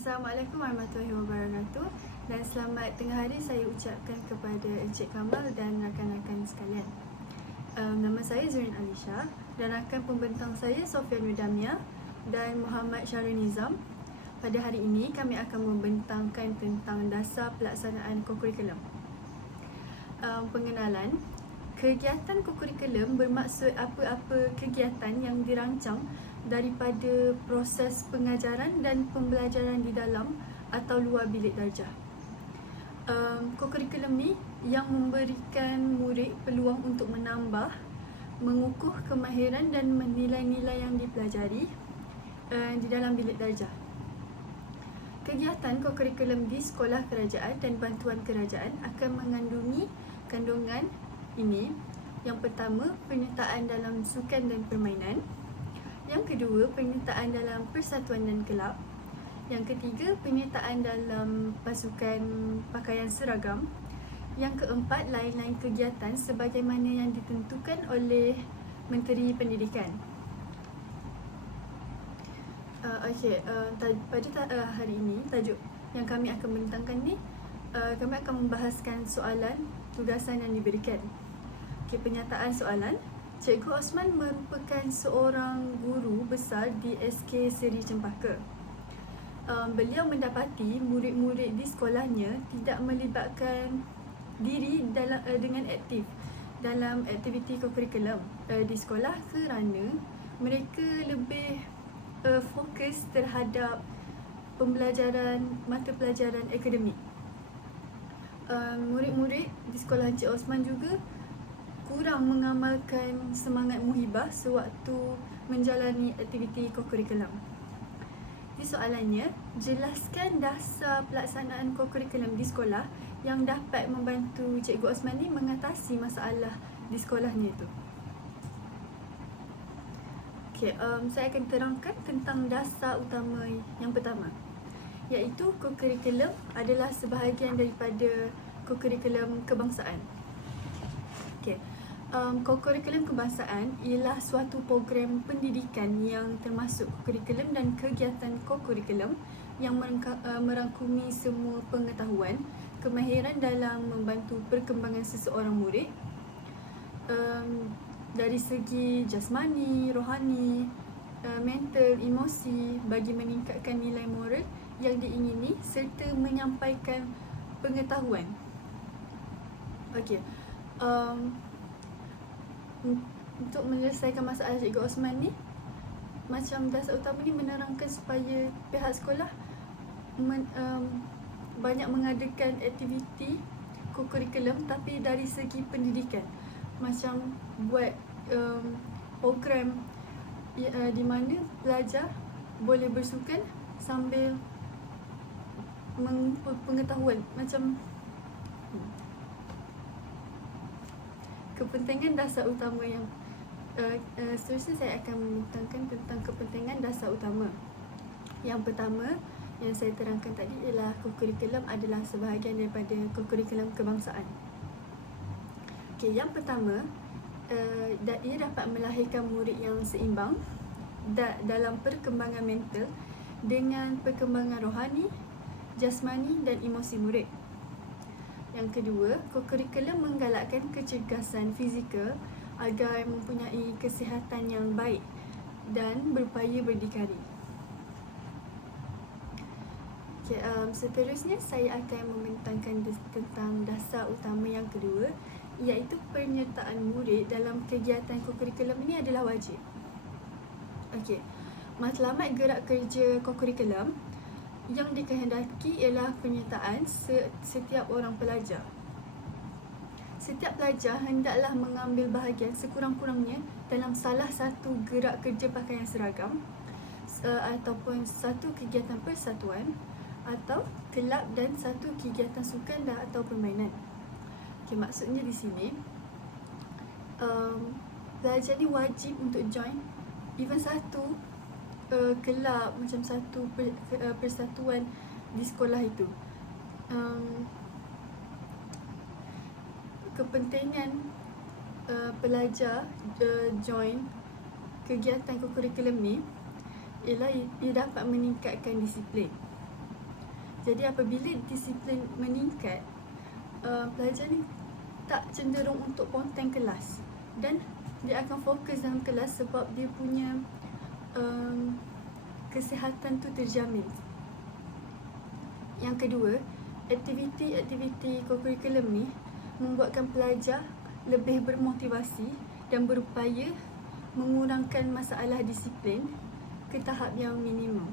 Assalamualaikum warahmatullahi wabarakatuh dan selamat tengah hari saya ucapkan kepada Encik Kamal dan rakan-rakan sekalian. Nama saya Zurin Alisha dan rakan pembentang saya Sofian Widamia dan Muhammad Syarul Nizam. Pada hari ini kami akan membentangkan tentang dasar pelaksanaan kokurikulum. Pengenalan. Kegiatan kokurikulum bermaksud apa-apa kegiatan yang dirancang daripada proses pengajaran dan pembelajaran di dalam atau luar bilik darjah. Kokurikulum ni yang memberikan murid peluang untuk menambah, mengukuh kemahiran dan nilai-nilai yang dipelajari di dalam bilik darjah. Kegiatan kokurikulum di sekolah kerajaan dan bantuan kerajaan akan mengandungi kandungan ini. Yang pertama, penyertaan dalam sukan dan permainan. Yang kedua, penyertaan dalam persatuan dan kelab. Yang ketiga, penyertaan dalam pasukan pakaian seragam. Yang keempat, lain-lain kegiatan sebagaimana yang ditentukan oleh Menteri Pendidikan. Pada hari ini, tajuk yang kami akan bentangkan ni, kami akan membahaskan soalan tugasan yang diberikan. Penyataan soalan. Cikgu Osman merupakan seorang guru besar di SK Seri Cempaka. Beliau mendapati murid-murid di sekolahnya tidak melibatkan diri dengan aktif dalam aktiviti kokurikulum di sekolah kerana mereka lebih fokus terhadap pembelajaran mata pelajaran akademik. Murid-murid di sekolah Encik Osman juga kurang mengamalkan semangat muhibah sewaktu menjalani aktiviti kokurikulum. Di soalannya, jelaskan dasar pelaksanaan kokurikulum di sekolah yang dapat membantu Cikgu Osman ni mengatasi masalah di sekolahnya itu. Saya akan terangkan tentang dasar utama yang pertama, iaitu kokurikulum adalah sebahagian daripada kokurikulum kebangsaan. Kokurikulum kebangsaan ialah suatu program pendidikan yang termasuk kokurikulum dan kegiatan kokurikulum yang merangkumi semua pengetahuan, kemahiran dalam membantu perkembangan seseorang murid dari segi jasmani, rohani, mental, emosi bagi meningkatkan nilai moral yang diingini serta menyampaikan pengetahuan. Untuk menyelesaikan masalah Cikgu Osman ni, macam dasar utama ni menerangkan supaya pihak sekolah banyak mengadakan aktiviti kokurikulum tapi dari segi pendidikan. Macam buat program di mana pelajar boleh bersukan sambil mengumpul pengetahuan. Macam kepentingan dasar utama yang seterusnya saya akan membentangkan tentang kepentingan dasar utama. Yang pertama yang saya terangkan tadi ialah kokurikulum adalah sebahagian daripada kokurikulum kebangsaan. Yang pertama, ia dapat melahirkan murid yang seimbang dalam perkembangan mental dengan perkembangan rohani, jasmani dan emosi murid. Yang kedua, kokurikulum menggalakkan kecergasan fizikal agar mempunyai kesihatan yang baik dan berupaya berdikari. Seterusnya saya akan membentangkan tentang dasar utama yang kedua, iaitu penyertaan murid dalam kegiatan kokurikulum ini adalah wajib. Matlamat gerak kerja kokurikulum yang dikehendaki ialah penyertaan setiap orang pelajar. Setiap pelajar hendaklah mengambil bahagian sekurang-kurangnya dalam salah satu gerak kerja pakaian seragam ataupun satu kegiatan persatuan atau kelab dan satu kegiatan sukan atau permainan. Maksudnya di sini pelajar ni wajib untuk join even satu kelab, macam satu persatuan di sekolah itu. Kepentingan pelajar join kegiatan kokurikulum ni ialah ia dapat meningkatkan disiplin. Jadi apabila disiplin meningkat, pelajar ni tak cenderung untuk ponteng kelas dan dia akan fokus dalam kelas sebab dia punya kesihatan tu terjamin. Yang kedua, aktiviti-aktiviti kokurikulum ni membuatkan pelajar lebih bermotivasi dan berupaya mengurangkan masalah disiplin ke tahap yang minimum.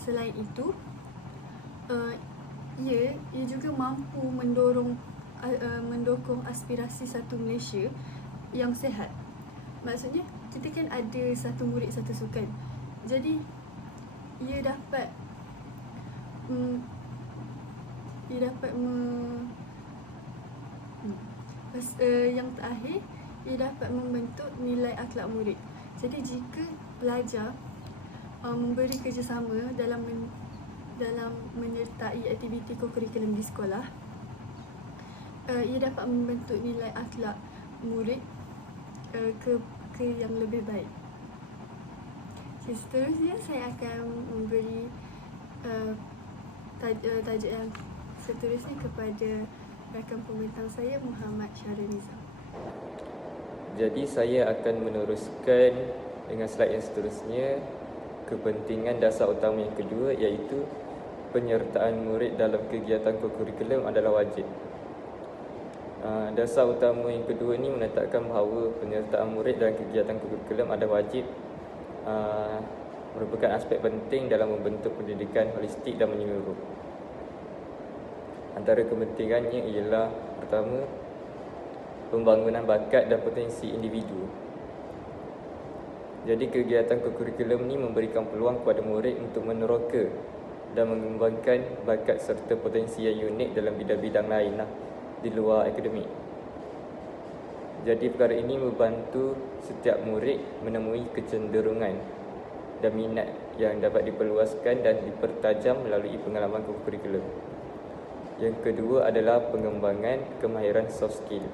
Selain itu, ia juga mampu mendukung aspirasi satu Malaysia yang sihat. Maksudnya, kita kan ada satu murid satu sukan. Jadi, ia dapat yang terakhir, ia dapat membentuk nilai akhlak murid. Jadi jika pelajar memberi kerjasama dalam menyertai aktiviti kokurikulum di sekolah, ia dapat membentuk nilai akhlak murid ke yang lebih baik. Seterusnya saya akan memberi tajuk yang seterusnya kepada rakan pembentang saya, Muhammad Syahrul Nizam. Jadi saya akan meneruskan dengan slide yang seterusnya, kepentingan dasar utama yang kedua, iaitu penyertaan murid dalam kegiatan kokurikulum adalah wajib. Dasar utama yang kedua ni menetapkan bahawa penyertaan murid dalam kegiatan kokurikulum adalah wajib, merupakan aspek penting dalam membentuk pendidikan holistik dan menyeluruh. Antara kepentingannya ialah pertama, pembangunan bakat dan potensi individu. Jadi kegiatan kokurikulum ni memberikan peluang kepada murid untuk meneroka dan mengembangkan bakat serta potensi yang unik dalam bidang-bidang lain di luar akademik. Jadi perkara ini membantu setiap murid menemui kecenderungan dan minat yang dapat diperluaskan dan dipertajam melalui pengalaman kokurikulum. Yang kedua adalah pengembangan kemahiran soft skill.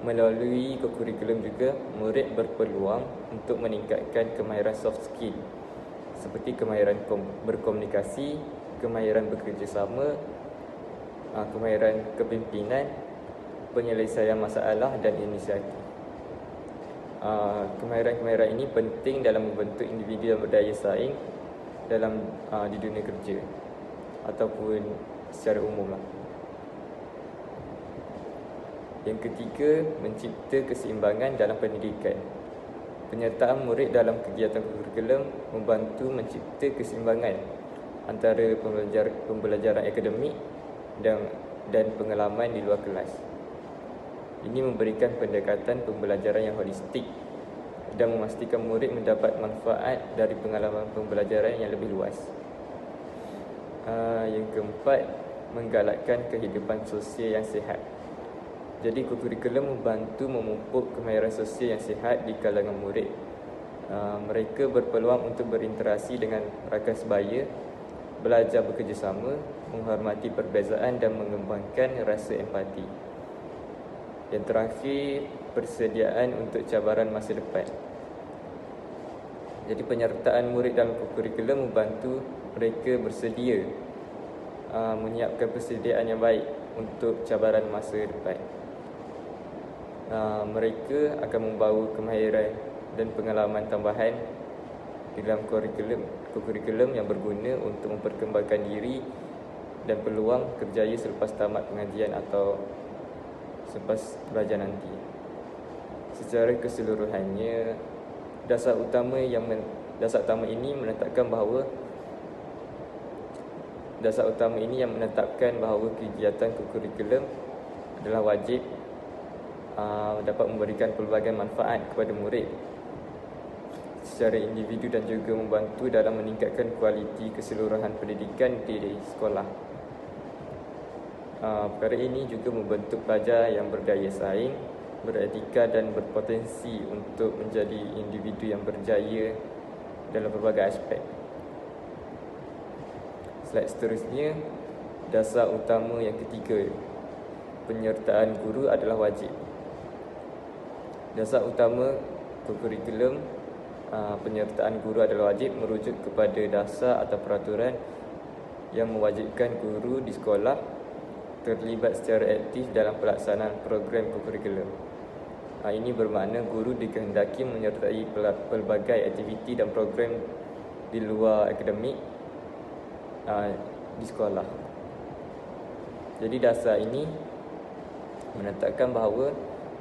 Melalui kokurikulum juga, murid berpeluang untuk meningkatkan kemahiran soft skill seperti kemahiran berkomunikasi, kemahiran bekerjasama, kemahiran kepimpinan, penyelesaian masalah dan inisiatif. Kemahiran-kemahiran ini penting dalam membentuk individu yang berdaya saing di dunia kerja ataupun secara umum . Yang ketiga, mencipta keseimbangan dalam pendidikan. Penyertaan murid dalam kegiatan kokurikulum membantu mencipta keseimbangan antara pembelajaran akademik dan pengalaman di luar kelas. Ini memberikan pendekatan pembelajaran yang holistik dan memastikan murid mendapat manfaat dari pengalaman pembelajaran yang lebih luas. Yang keempat, menggalakkan kehidupan sosial yang sihat. Jadi kokurikulum membantu memupuk kemahiran sosial yang sihat di kalangan murid. Mereka berpeluang untuk berinteraksi dengan rakan sebaya, belajar bekerjasama, menghormati perbezaan dan mengembangkan rasa empati. Yang terakhir, persediaan untuk cabaran masa depan. Jadi penyertaan murid dalam kokurikulum membantu mereka bersedia menyiapkan persediaan yang baik untuk cabaran masa depan. Mereka akan membawa kemahiran dan pengalaman tambahan di dalam kokurikulum yang berguna untuk memperkembangkan diri dan peluang kerjaya selepas tamat pengajian atau selepas belajar nanti. Secara keseluruhannya, dasar utama ini menetapkan bahawa kegiatan kokurikulum adalah wajib, dapat memberikan pelbagai manfaat kepada murid secara individu dan juga membantu dalam meningkatkan kualiti keseluruhan pendidikan di sekolah. Perkara ini juga membentuk pelajar yang berdaya saing, beretika dan berpotensi untuk menjadi individu yang berjaya dalam berbagai aspek. Slide seterusnya, dasar utama yang ketiga, penyertaan guru adalah wajib. Dasar utama kokurikulum penyertaan guru adalah wajib merujuk kepada dasar atau peraturan yang mewajibkan guru di sekolah terlibat secara aktif dalam pelaksanaan program kokurikulum. Ini bermakna guru dikehendaki menyertai pelbagai aktiviti dan program di luar akademik di sekolah. Jadi dasar ini menetapkan bahawa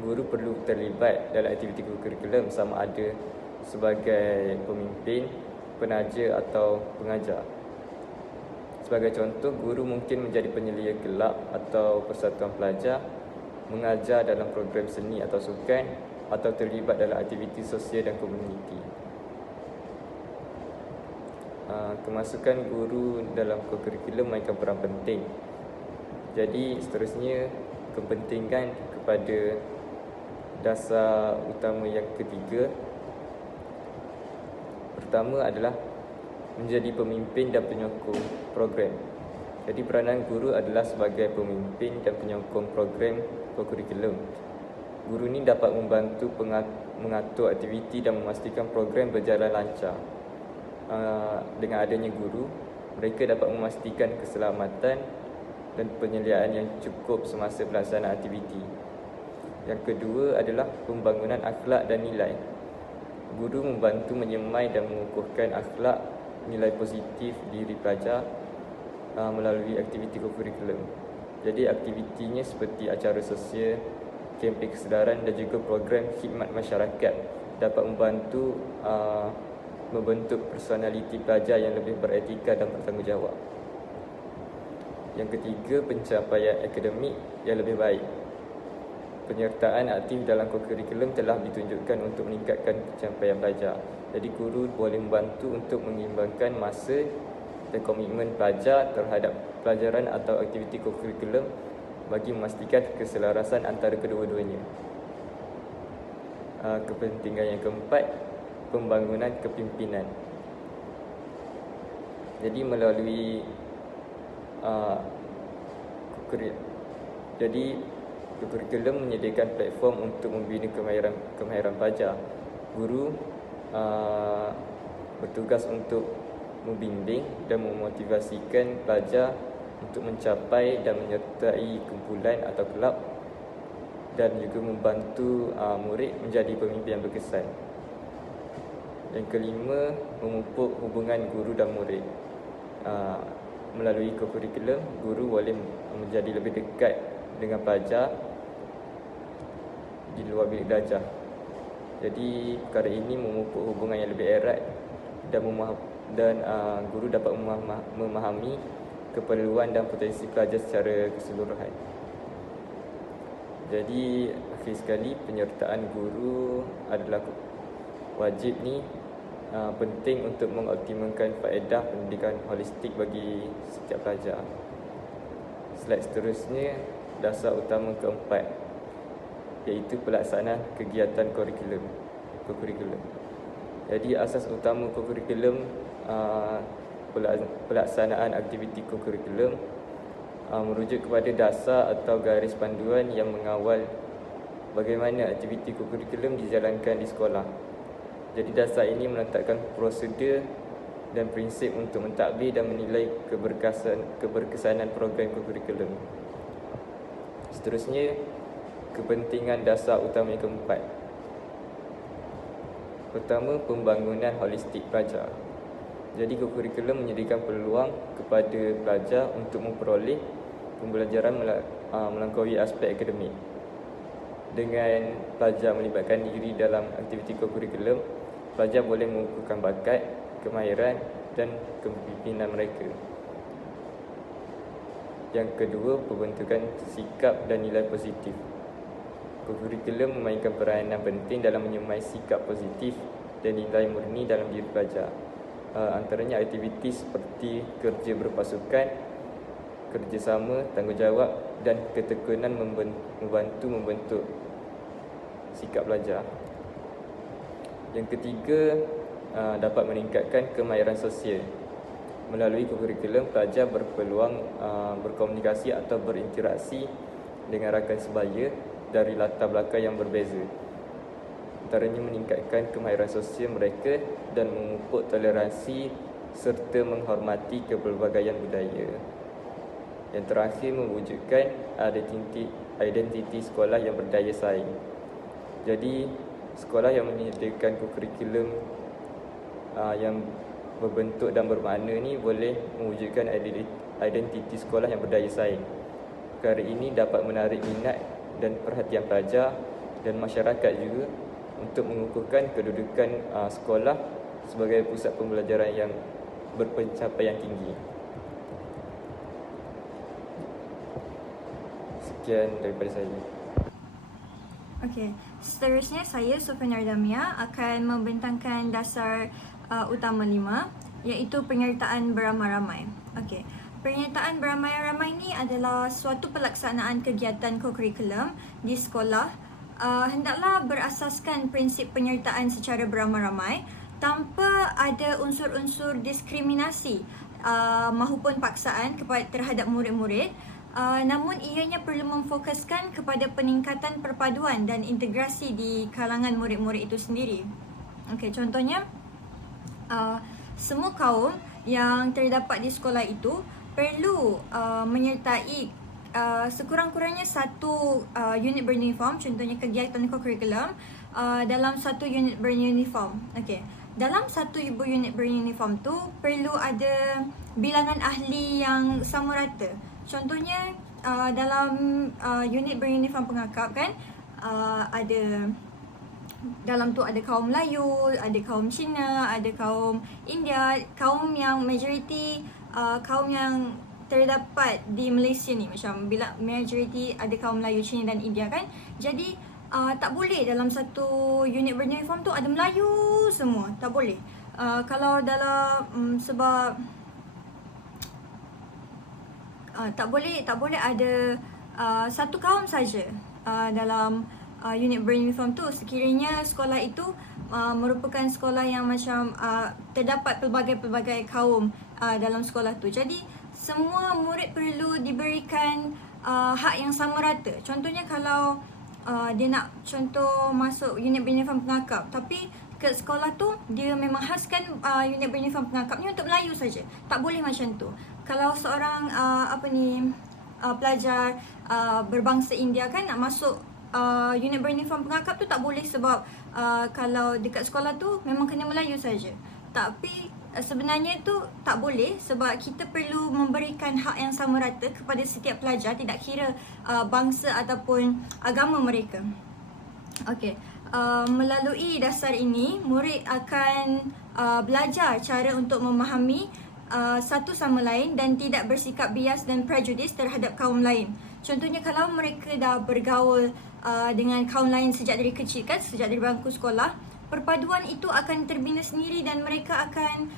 guru perlu terlibat dalam aktiviti kokurikulum sama ada sebagai pemimpin, penaja atau pengajar. Sebagai contoh, guru mungkin menjadi penyelia kelab atau persatuan pelajar, mengajar dalam program seni atau sukan, atau terlibat dalam aktiviti sosial dan komuniti. Kemasukan guru dalam kokurikulum mainkan peran penting. Jadi seterusnya, kepentingan kepada dasar utama yang ketiga. Pertama adalah menjadi pemimpin dan penyokong program. Jadi peranan guru adalah sebagai pemimpin dan penyokong program kokurikulum. Guru ini dapat membantu mengatur aktiviti dan memastikan program berjalan lancar. Dengan adanya guru, mereka dapat memastikan keselamatan dan penyediaan yang cukup semasa pelaksanaan aktiviti. Yang kedua adalah pembangunan akhlak dan nilai. Guru membantu menyemai dan mengukuhkan akhlak, nilai positif diri pelajar melalui aktiviti kokurikulum. Jadi aktivitinya seperti acara sosial, kempen kesedaran dan juga program khidmat masyarakat dapat membantu membentuk personaliti pelajar yang lebih beretika dan bertanggungjawab. Yang ketiga, pencapaian akademik yang lebih baik. Penyertaan aktif dalam kokurikulum telah ditunjukkan untuk meningkatkan pencapaian pelajar. Jadi guru boleh membantu untuk mengimbangkan masa dan komitmen pelajar terhadap pelajaran atau aktiviti kokurikulum bagi memastikan keselarasan antara kedua-duanya. Kepentingan yang keempat, pembangunan kepimpinan. Jadi melalui kokurikulum menyediakan platform untuk membina kemahiran pelajar. Guru bertugas untuk membimbing dan memotivasikan pelajar untuk mencapai dan menyertai kumpulan atau kelab dan juga membantu murid menjadi pemimpin yang berkesan. Yang kelima, memupuk hubungan guru dan murid. Melalui kokurikulum, guru boleh menjadi lebih dekat dengan pelajar di luar bilik belajar. Jadi perkara ini memupuk hubungan yang lebih erat dan guru dapat memahami keperluan dan potensi pelajar secara keseluruhan. Jadi akhir sekali, penyertaan guru adalah wajib ni penting untuk mengoptimalkan faedah pendidikan holistik bagi setiap pelajar. Slide seterusnya, dasar utama keempat, iaitu pelaksanaan kegiatan kokurikulum. Jadi asas utama kokurikulum, pelaksanaan aktiviti kokurikulum merujuk kepada dasar atau garis panduan yang mengawal bagaimana aktiviti kokurikulum dijalankan di sekolah. Jadi dasar ini meletakkan prosedur dan prinsip untuk mentadbir dan menilai keberkesanan program kokurikulum. Seterusnya, kepentingan dasar utama yang keempat. Pertama, pembangunan holistik pelajar. Jadi kokurikulum menyediakan peluang kepada pelajar untuk memperoleh pembelajaran melampaui aspek akademik. Dengan pelajar melibatkan diri dalam aktiviti kokurikulum, pelajar boleh mengukuhkan bakat, kemahiran dan kepimpinan mereka. Yang kedua, pembentukan sikap dan nilai positif. Kokurikulum memainkan peranan penting dalam menyemai sikap positif dan nilai murni dalam diri pelajar. Antaranya aktiviti seperti kerja berpasukan, kerjasama, tanggungjawab dan ketekunan membantu membentuk sikap pelajar. Yang ketiga, dapat meningkatkan kemahiran sosial. Melalui kokurikulum, pelajar berpeluang berkomunikasi atau berinteraksi dengan rakan sebaya dari latar belakang yang berbeza. Antaranya meningkatkan kemahiran sosial mereka dan memupuk toleransi serta menghormati kepelbagaian budaya. Yang terakhir, mewujudkan identiti sekolah yang berdaya saing. Jadi, sekolah yang menyediakan kurikulum yang berbentuk dan bermakna ni boleh mewujudkan identiti sekolah yang berdaya saing. Perkara ini dapat menarik minat dan perhatian pelajar dan masyarakat juga untuk mengukuhkan kedudukan sekolah sebagai pusat pembelajaran yang berpencapaian tinggi. Sekian daripada saya. Okey, seterusnya saya Sofia Nardamia akan membentangkan dasar utama 5, iaitu penyertaan beramai-ramai. Okey, penyertaan beramai-ramai ni adalah suatu pelaksanaan kegiatan kokurikulum di sekolah hendaklah berasaskan prinsip penyertaan secara beramai-ramai tanpa ada unsur-unsur diskriminasi mahupun paksaan terhadap murid-murid. Namun ianya perlu memfokuskan kepada peningkatan perpaduan dan integrasi di kalangan murid-murid itu sendiri. Okey, contohnya semua kaum yang terdapat di sekolah itu perlu menyertai sekurang-kurangnya satu unit beruniform, contohnya kegiatan kokurikulum dalam satu unit beruniform. Okey, dalam satu unit beruniform tu perlu ada bilangan ahli yang sama rata. Contohnya dalam unit beruniform pengakap kan, ada dalam tu ada kaum Melayu, ada kaum Cina, ada kaum India, kaum yang majoriti kaum yang terdapat di Malaysia ni, macam bila majoriti ada kaum Melayu, Cina dan India kan. Jadi tak boleh dalam satu unit beruniform tu ada Melayu semua, tak boleh. Kalau dalam sebab tak boleh ada satu kaum saja dalam unit beruniform tu, sekiranya sekolah itu merupakan sekolah yang macam terdapat pelbagai-pelbagai kaum dalam sekolah tu. Jadi semua murid perlu diberikan hak yang sama rata. Contohnya kalau dia nak contoh masuk unit beruniform pengakap, tapi ke sekolah tu dia memang khaskan unit beruniform pengakap ni untuk Melayu saja, tak boleh macam tu. Kalau seorang pelajar berbangsa India kan nak masuk unit beruniform pengakap tu tak boleh, sebab kalau dekat sekolah tu memang kena Melayu saja. Tapi sebenarnya itu tak boleh, sebab kita perlu memberikan hak yang sama rata kepada setiap pelajar, tidak kira bangsa ataupun agama mereka. Okey, melalui dasar ini murid akan belajar cara untuk memahami satu sama lain dan tidak bersikap bias dan prejudis terhadap kaum lain. Contohnya kalau mereka dah bergaul dengan kaum lain sejak dari kecil kan, sejak dari bangku sekolah, perpaduan itu akan terbina sendiri dan mereka akan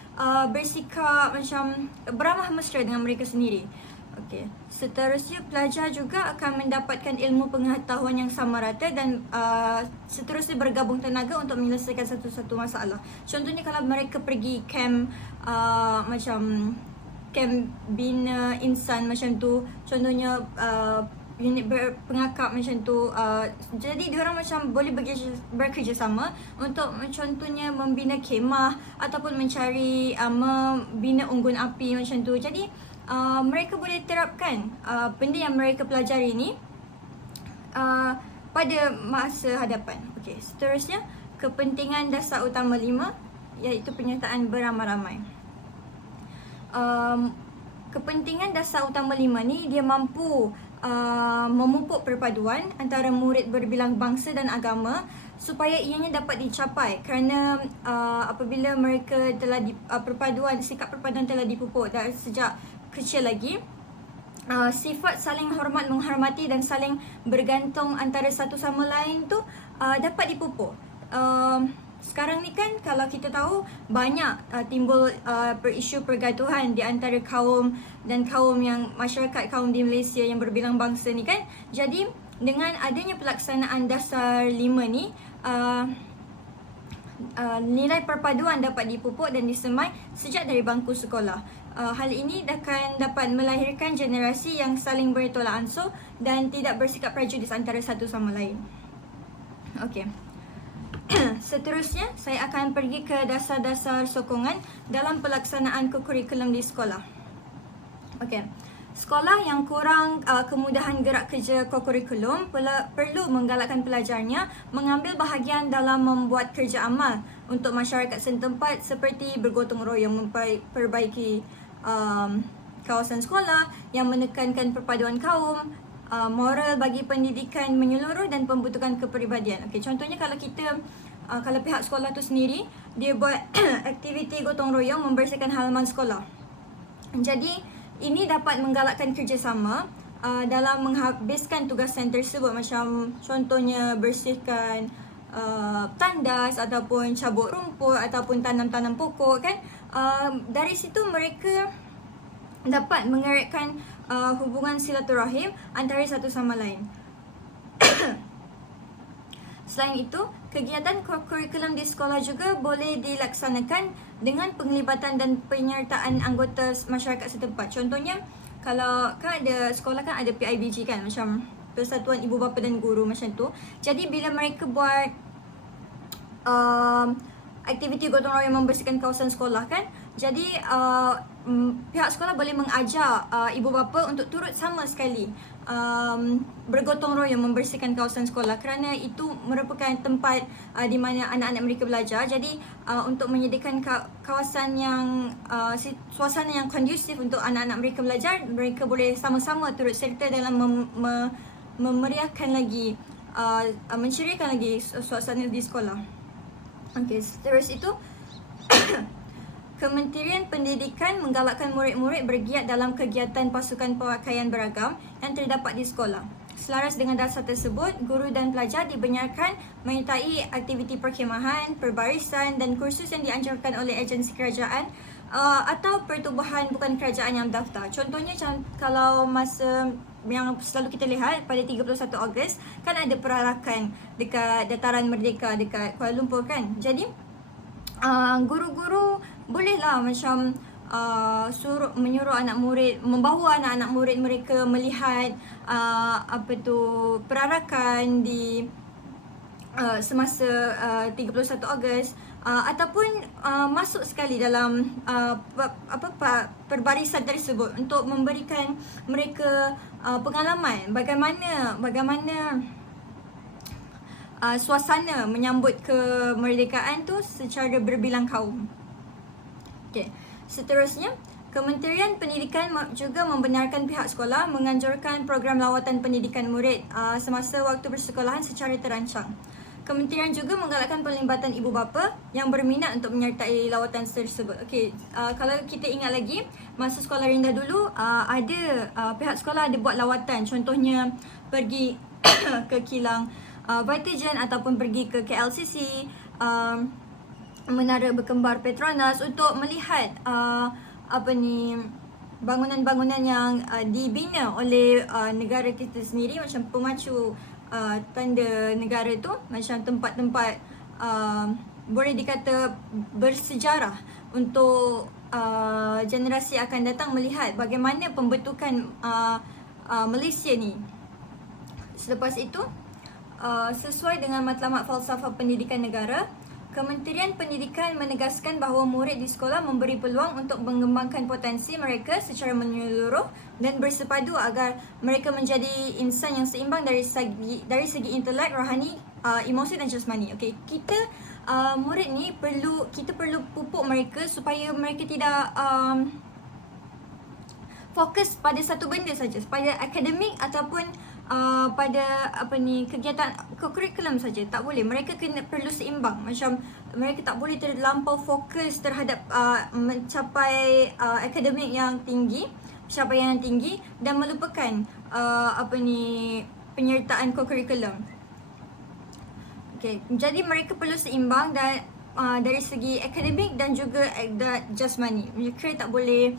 bersikap macam beramah mesra dengan mereka sendiri. Okey, seterusnya pelajar juga akan mendapatkan ilmu pengetahuan yang sama rata dan seterusnya bergabung tenaga untuk menyelesaikan satu-satu masalah. Contohnya kalau mereka pergi camp macam camp bina insan macam tu, contohnya unit pengakap macam tu, jadi diorang macam boleh bekerjasama untuk contohnya membina kemah ataupun mencari membina unggun api macam tu. Jadi mereka boleh terapkan benda yang mereka pelajari ni pada masa hadapan. Okey, seterusnya kepentingan dasar utama 5 iaitu penyertaan beramai-ramai. Kepentingan dasar utama 5 ni dia mampu memupuk perpaduan antara murid berbilang bangsa dan agama supaya ianya dapat dicapai, kerana apabila mereka telah sikap perpaduan telah dipupuk dari sejak kecil lagi, sifat saling hormat menghormati dan saling bergantung antara satu sama lain tu dapat dipupuk. Sekarang ni kan kalau kita tahu banyak timbul isu pergaduhan di antara kaum dan kaum yang masyarakat kaum di Malaysia yang berbilang bangsa ni kan. Jadi dengan adanya pelaksanaan dasar 5 ni, nilai perpaduan dapat dipupuk dan disemai sejak dari bangku sekolah. Hal ini akan dapat melahirkan generasi yang saling bertolak ansur dan tidak bersikap prejudis antara satu sama lain. Okey. Seterusnya, saya akan pergi ke dasar-dasar sokongan dalam pelaksanaan kurikulum di sekolah. Okey. Sekolah yang kurang kemudahan gerak kerja kurikulum perlu menggalakkan pelajarnya mengambil bahagian dalam membuat kerja amal untuk masyarakat setempat seperti bergotong royong memperbaiki kawasan sekolah yang menekankan perpaduan kaum, moral bagi pendidikan menyeluruh dan pembentukan kepribadian. Okey, contohnya kalau kalau pihak sekolah tu sendiri dia buat aktiviti gotong royong membersihkan halaman sekolah. Jadi ini dapat menggalakkan kerjasama dalam menghabiskan tugasan tersebut, macam contohnya bersihkan tandas ataupun cabut rumput ataupun tanam-tanam pokok kan. Dari situ mereka dapat mengeratkan hubungan silaturahim antara satu sama lain. Selain itu, kegiatan kurikulum di sekolah juga boleh dilaksanakan dengan penglibatan dan penyertaan anggota masyarakat setempat. Contohnya, kalau kan ada sekolah kan ada PIBG kan, macam Persatuan Ibu Bapa dan Guru macam tu. Jadi bila mereka buat aktiviti gotong royong membersihkan kawasan sekolah kan, jadi pihak sekolah boleh mengajar ibu bapa untuk turut sama sekali bergotong royong membersihkan kawasan sekolah, kerana itu merupakan tempat di mana anak-anak mereka belajar. Jadi untuk menyediakan kawasan yang suasana yang kondusif untuk anak-anak mereka belajar, mereka boleh sama-sama turut serta dalam memeriahkan lagi, menceriakan lagi suasana di sekolah. Okey, terus itu Kementerian Pendidikan menggalakkan murid-murid bergiat dalam kegiatan pasukan pakaian beragam yang terdapat di sekolah. Selaras dengan dasar tersebut, guru dan pelajar dibenarkan menyertai aktiviti perkhemahan, perbarisan dan kursus yang dianjurkan oleh agensi kerajaan atau pertubuhan bukan kerajaan yang daftar. Contohnya kalau masa yang selalu kita lihat pada 31 Ogos kan ada perarakan dekat Dataran Merdeka dekat Kuala Lumpur kan. Jadi guru-guru bolehlah macam menyuruh anak murid, membawa anak-anak murid mereka melihat perarakan di semasa 31 Ogos ataupun masuk sekali dalam perbarisan tersebut untuk memberikan mereka pengalaman bagaimana suasana menyambut kemerdekaan tu secara berbilang kaum. Okay. Seterusnya, Kementerian Pendidikan juga membenarkan pihak sekolah menganjurkan program lawatan pendidikan murid semasa waktu persekolahan secara terancang. Kementerian juga menggalakkan pelibatan ibu bapa yang berminat untuk menyertai lawatan tersebut. Okey, kalau kita ingat lagi, masa sekolah rendah dulu ada pihak sekolah ada buat lawatan. Contohnya pergi ke kilang Vitagen ataupun pergi ke KLCC, Menara Berkembar Petronas untuk melihat bangunan-bangunan yang dibina oleh negara kita sendiri, macam pemacu tanda negara tu, macam tempat-tempat boleh dikata bersejarah untuk generasi akan datang melihat bagaimana pembentukan Malaysia ni. Selepas itu, sesuai dengan matlamat falsafah pendidikan negara, Kementerian Pendidikan menegaskan bahawa murid di sekolah memberi peluang untuk mengembangkan potensi mereka secara menyeluruh dan bersepadu agar mereka menjadi insan yang seimbang dari segi intelek, rohani, emosi dan jasmani. Okey, murid ni kita perlu pupuk mereka supaya mereka tidak fokus pada satu benda saja, pada akademik ataupun pada kegiatan kurikulum saja. Tak boleh, mereka perlu seimbang. Macam mereka tak boleh terlampau fokus terhadap mencapai akademik yang tinggi, pencapaian yang tinggi, dan melupakan penyertaan kurikulum. Okay, jadi mereka perlu seimbang dan dari segi akademik dan juga jasmani. Mereka tak boleh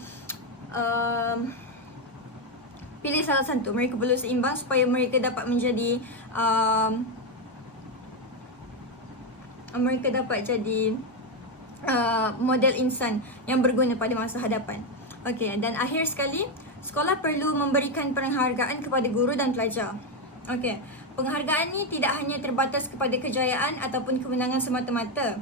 pilih salah satu. Mereka perlu seimbang supaya mereka dapat menjadi model insan yang berguna pada masa hadapan. Okey, dan akhir sekali, sekolah perlu memberikan penghargaan kepada guru dan pelajar. Okey, Penghargaan ni tidak hanya terbatas kepada kejayaan ataupun kemenangan semata-mata.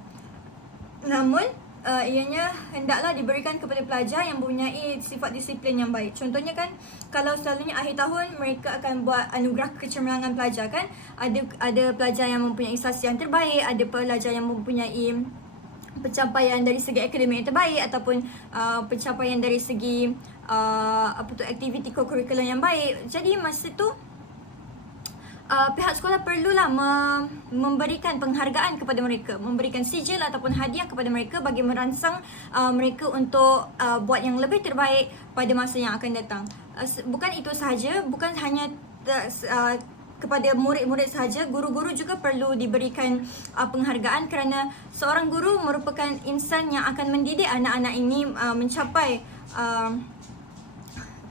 Namun, ianya hendaklah diberikan kepada pelajar yang mempunyai sifat disiplin yang baik. Contohnya kan, kalau selalunya akhir tahun mereka akan buat anugerah kecemerlangan pelajar kan. Ada pelajar yang mempunyai sasi yang terbaik, ada pelajar yang mempunyai pencapaian dari segi akademik yang terbaik ataupun pencapaian dari segi aktiviti co-curriculum yang baik. Jadi masa tu pihak sekolah perlulah memberikan penghargaan kepada mereka, memberikan sijil ataupun hadiah kepada mereka bagi merangsang mereka untuk buat yang lebih terbaik pada masa yang akan datang. Bukan itu sahaja, bukan hanya kepada murid-murid sahaja, guru-guru juga perlu diberikan penghargaan kerana seorang guru merupakan insan yang akan mendidik anak-anak ini mencapai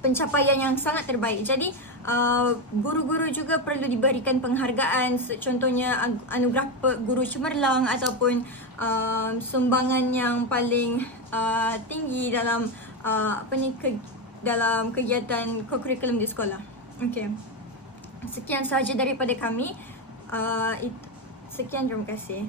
pencapaian yang sangat terbaik. Jadi guru-guru juga perlu diberikan penghargaan, contohnya anugerah guru cemerlang ataupun sumbangan yang paling tinggi dalam dalam kegiatan co-curriculum di sekolah. Okey. Sekian sahaja daripada kami. Sekian, terima kasih.